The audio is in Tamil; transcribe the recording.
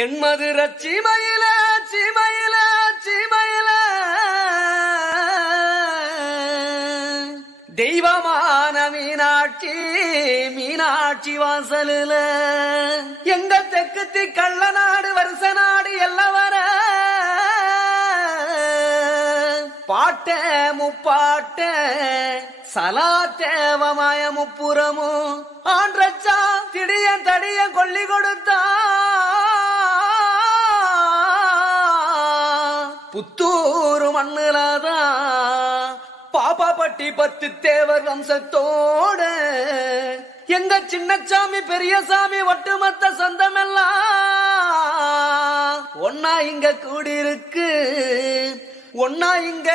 தென்மதுர சீமையில சீமையில சீமையில தெய்வமான மீனாட்சி மீனாட்சி வாசலுல எங்க தெக்குத்தி கள்ள நாடு வருஷ நாடு எல்லாம் வர பாட்ட முப்பாட்ட சலா தேவமாய முப்புறமும் ஆன்றச்சா திடிய தடிய கொல்லி கொடுத்தா புத்தூரு மண்ணுலதான் பாப்பாப்பட்டி 10 தேவர் வம்சத்தோட எங்க சின்னசாமி பெரியசாமி ஒட்டுமொத்த சொந்தமெல்லாம் ஒன்னா இங்க கூடியிருக்கு ஒன்னா இங்க